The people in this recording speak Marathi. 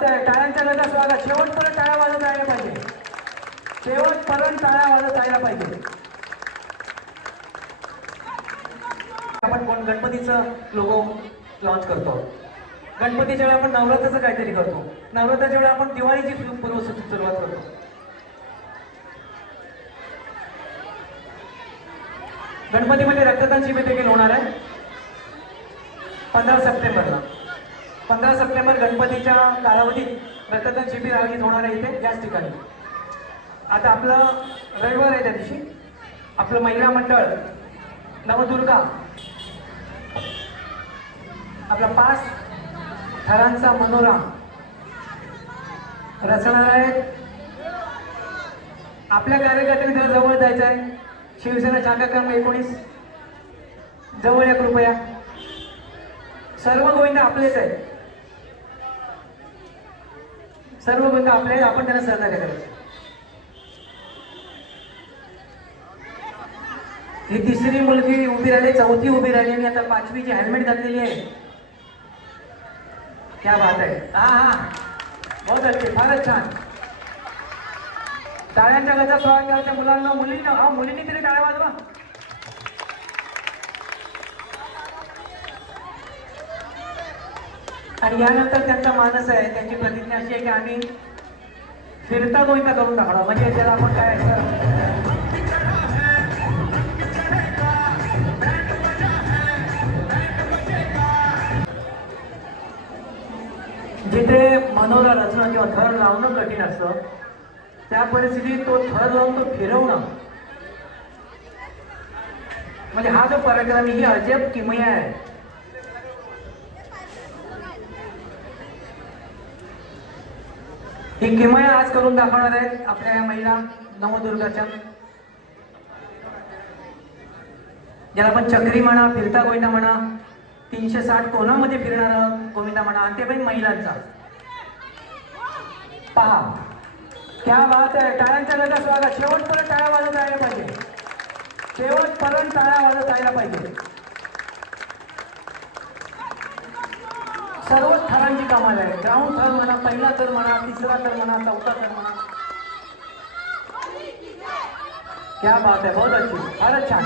बात आहे. टाळ्यांच्या गजा स्वागत. शेवटपर्यंत टाळ्या वाजत राहिल्या पाहिजे. शेवटपर्यंत टाळ्या वाजत राहिल्या पाहिजे. आपण कोण गणपतीचं लोगो लॉन्च करतो. गणपतीच्या वेळी आपण नवरात्राचं काहीतरी करतो. नवरात्राच्या वेळी आपण दिवाळीची पूर्व सुरुवात करतो. गणपतीमध्ये रक्तदान शिबिर देखील होणार आहे. पंधरा सप्टेंबरला. पंधरा सप्टेंबर गणपतीच्या कालावधीत रक्तदान शिबिर आयोजित होणार आहे इथे याच ठिकाणी. आता आपलं रविवार आहे त्या दिवशी. आपलं महिला मंडळ नवदुर्गा आपला पाच थरांचा मनोरा रचणार आहेत. आपल्या कार्यकर्त्यांनी त्याला जवळ जायचं आहे. शिवसेना शाखा क्रमांक एकोणीस. जवळ या कृपया. सर्व गोविंद आपलेच आहेत. सर्व गोविंद आपल्याला आपण त्यांना सहकार्य करायचं ही तिसरी मुलगी उभी राहिली चौथी उभी राहिली आणि आता पाचवीची हेल्मेट घातलेली आहे. क्या बात आहे. हा हा. बहुत अच्छे फारच छान. टाळ्यांच्या गजा स्वागत करायच्या मुलांना मुलींना हा मुलींनी तरी टाळ्या वाजवा. आणि यानंतर त्यांचा मानस आहे त्यांची प्रतिज्ञा अशी आहे की आम्ही फिरता गोविंदा करून टाकणार. म्हणजे त्याला आपण काय असं जिथे मनोला रचणं किंवा थर लावणं कठीण असतं त्या परिस्थितीत तो थर लावून तो फिरवणं म्हणजे हा जो पराक्रम ही अजब किमया आहे. ही किमया आज करून दाखवणार आहेत आपल्या या महिला नवदुर्गाच्या. ज्याला आपण चक्री म्हणा फिरता गोविंदा म्हणा तीनशे साठ कोणामध्ये फिरणारा गोविंदा म्हणा आणि ते पण महिलांचा. पहा. क्या बात आहे. टाळ्यांच्या गजा स्वागत. शेवटपर्यंत टाळ्या वाजत राहायला पाहिजे. शेवटपर्यंत टाळ्या वाजत राहायला पाहिजे. सर्व थरांची कामाला आहे. ग्राउंड थर म्हणा पहिला थर म्हणा तिसरा थर म्हणा चौथा थर म्हणा. क्या बात आहे बहुत अच्छी फारच छान.